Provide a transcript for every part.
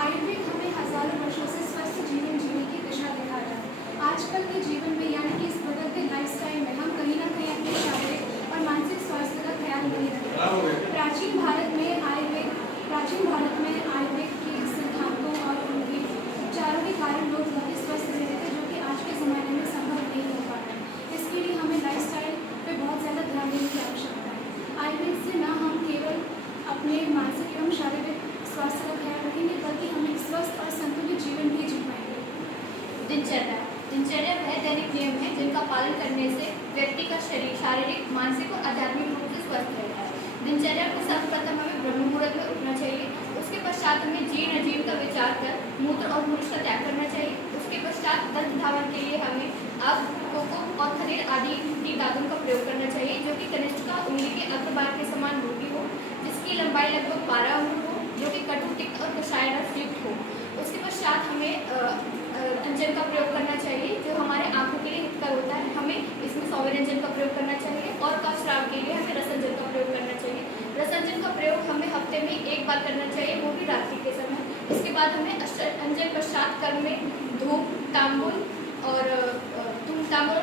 आयुर्वेद हमें हजारों वर्षों से स्वस्थ जीवन जीने की दिशा दिखा रहा है। आजकल के जीवन में यानी कि इस बदलते लाइफस्टाइल में हम कहीं ना कहीं अपने शारीरिक और मानसिक स्वास्थ्य का ख्याल नहीं रखते। प्राचीन भारत में आयुर्वेद के सिद्धांतों और उनके उपचारों के कारण लोग बहुत स्वस्थ रहे थे, जो कि आज के ज़माने में संभव नहीं हो पा रहा है। इसके लिए हमें लाइफस्टाइल पे बहुत ज़्यादा ध्यान देने की आवश्यकता है। आयुर्वेद से न हम केवल अपने मानसिक एवं शारीरिक स्वास्थ्य का ख्याल रखेंगे, बल्कि हम एक स्वस्थ और संतुलित जीवन भी जी पाएंगे। दिनचर्या वह दैनिक नियम है जिनका पालन करने से व्यक्ति का शरीर शारीरिक, मानसिक और आध्यात्मिक रूप से स्वस्थ रहता है। दिनचर्या को सर्वप्रथम हमें ब्रह्म मुहूर्त में उठना चाहिए। उसके पश्चात हमें जीर्ण अजीर्ण का विचार कर मूत्र और मूत्र का त्याग करना चाहिए। उसके पश्चात दंत धावन के लिए हमें आग, कोको और खलील आदि की दातुन का प्रयोग करना चाहिए, जो कि कनिष्ठ का उंगली के अग्रभाग के समान मोटी हो, जिसकी लंबाई लगभग 12 अंगुल हो, जो कि कटु, तिक्त और कषाय रस युक्त हो। उसके पश्चात हमें अंजन का प्रयोग करना चाहिए, जो हमारे आंखों के लिए हितकर होता है। हमें इसमें सौवर्यंजन का प्रयोग करना चाहिए और कफ स्राव के लिए हमें रसंजन का प्रयोग करना चाहिए। रसंजन का प्रयोग हमें हफ्ते में एक बार करना चाहिए, वो भी रात्रि के समय। इसके बाद हमें अंजन पश्चात कर्म में धूप, तांबुल और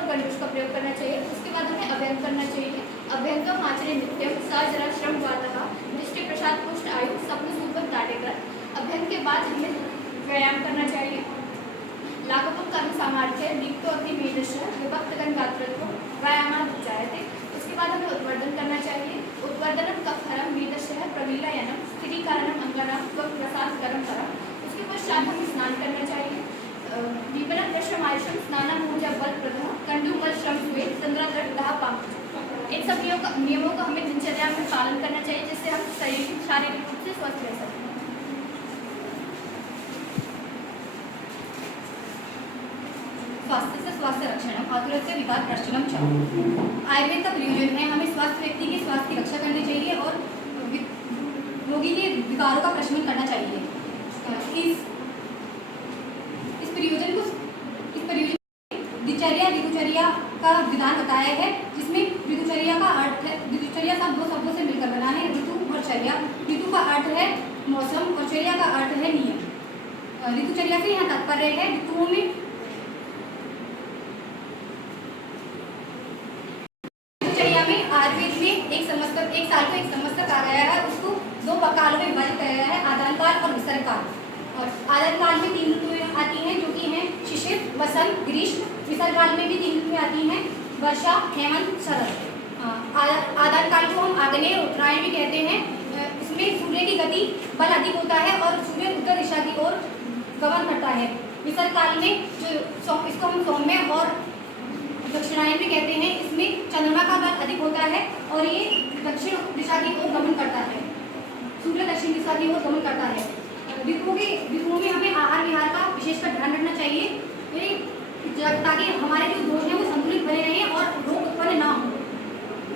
गंडूस का प्रयोग करना चाहिए। उसके बाद हमें अभ्यंग करना चाहिए। अभ्यंगम आचरे नित्यम स जरा श्रम वातः दृष्टि प्रसाद पुष्ट आयु सप्न सूपन ताटेकर। अभ्यंग के बाद हमें व्यायाम करना चाहिए। लाघवम कर्म सामर्थ्य दीप्तो अग्नि मेदश विभक्तगण गात्रत्व व्यायामात् जायते। उसके बाद हमें उत्वर्धन करना चाहिए। उत्वर्धनम कफहरम मेदशः प्रमीलायनम स्थिरीकरणम अंगानां प्रसादकरम करम। उसके पश्चात हमें स्नान करना चाहिए। दीपनं दशमायुषम स्नानं ऊर्जा बलप्रदः कंडुबल श्रम हुए चंद्रादृतः पाम। इन सब नियमों का हमें दिनचर्या में पालन करना चाहिए, जिससे हम शारीरिक रूप से स्वस्थ रह सकें। स्वास्थ्य से स्वास्थ्य रक्षण आतुरस्य विकार प्रश्नम च। आयुर्वेद का प्रयोजन है हमें स्वास्थ्य व्यक्ति के स्वास्थ्य की रक्षा करनी चाहिए और रोगी के विकारों का प्रशमन करना चाहिए। इस प्रयोजन दिनचर्या ऋतुचर्या का विधान बताया है, जिसमें ऋतुचर्या का अर्थ है, ऋतुचर्या सब 2 शब्दों से मिलकर बना है, ऋतु और चर्या। ऋतु का अर्थ है मौसम और चर्या का अर्थ है नियम। ऋतुचर्या से यहाँ तात्पर्य है ऋतुओं में आयुर्वेद में एक साल को एक संवत्सर कहा गया है। उसको 2 कालों में विभाजित किया गया है, आदान काल और विसर्ग काल। और आदान काल में 3 ऋतुएं आती हैं, जो कि हैं शिशिर, वसंत, ग्रीष्म। विसर्ग काल में भी 3 ऋतुएं आती हैं, वर्षा, हेमंत, शरद। आदान काल को हम आग्नेय उत्तरायण भी कहते हैं। इसमें सूर्य की गति बल अधिक होता है और सूर्य उत्तर दिशा की ओर गमन करता है। विसर्ग काल में इसको हम सौम्य और दक्षिणायन भी कहते हैं। इसमें चंद्रमा का बल अधिक होता है और ये दक्षिण दिशा की ओर गमन करता है। सूर्य दक्षिण दिशा की ओर गमन करता है। ऋतुओं में हमें आहार विहार का विशेषकर ध्यान रखना चाहिए, ताकि हमारे जो दोष हैं वो संतुलित बने रहें और रोग उत्पन्न ना हो।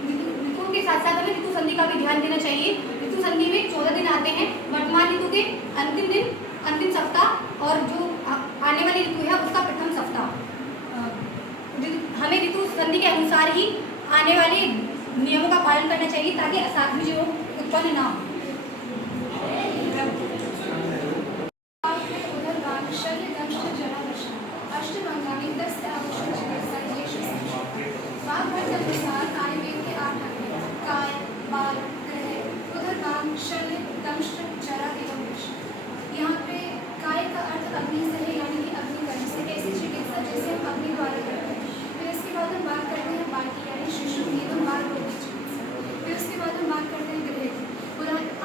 ऋतुओं के साथ साथ हमें ऋतु संधि का भी ध्यान देना चाहिए। ऋतु संधि में 14 दिन आते हैं। वर्तमान ऋतु के अंतिम सप्ताह और जो आने वाली ऋतु है उसका प्रथम सप्ताह। हमें ऋतु संधि के अनुसार ही आने वाले नियमों का पालन करना चाहिए, ताकि असाध्य जो उत्पन्न ना हो। यहाँ पे काय का अर्थ अग्नि से है, यानी कि अग्नि कर्म से। ऐसी चिकित्सा जैसे हम अग्नि द्वारा करते हैं। फिर इसके बाद हम बात करते हैं बाकी यानी शिशु एवं बाल रोग की चिकित्सा। फिर उसके बाद हम बात करते हैं गृह।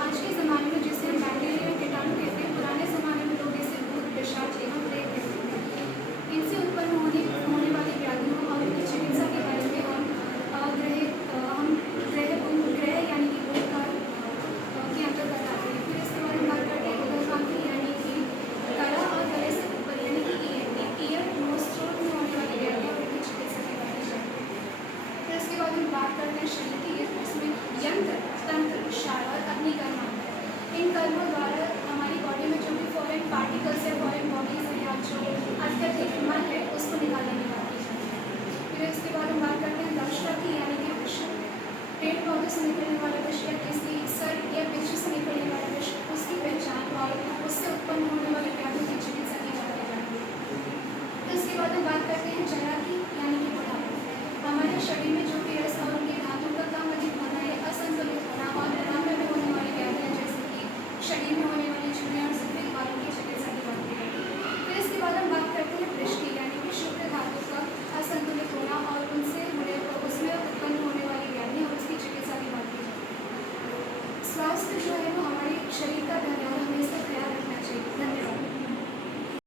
आज के ज़माने में जिसे हम बैक्टीरिया कीटाणु कहते हैं, पुराने ज़माने में लोग इसे भूत, पिशाच एवं प्रेत कहते हैं। इनसे उत्पन्न होने वाली व्याधियों और उनकी चिकित्सा के बारे में गृह यानी कि उपकार के अंतर्गत आते हैं। फिर इसके बाद हम बात करते हैं उदरकांति यानी कि गला और गले से ऊपर यानी कि ईयर नोज थ्रोट में होने वाली व्याधियों और उनकी चिकित्सा के बारे में। फिर उसके बाद हम बात करते हैं शरीर की, इसमें यंत्र, तंत्र, इशारा और अग्निकर्म आता है। इन कर्मों द्वारा हमारी बॉडी में जो भी फॉरेन पार्टिकल्स या फॉरेन बॉडीज है या जो अत्यधिक मल है उसको निकालने में बात की जाती है। फिर इसके बाद हम बात करते हैं दंष्ट्रा की, यानी कि विष। पेड़ पौधे से निकलने वाला विष या किसी सर या बिच्छू से निकलने वाला विष, उसकी पहचान और उससे उत्पन्न होने स्वास्थ्य जो है वो हमारे शरीर का धन है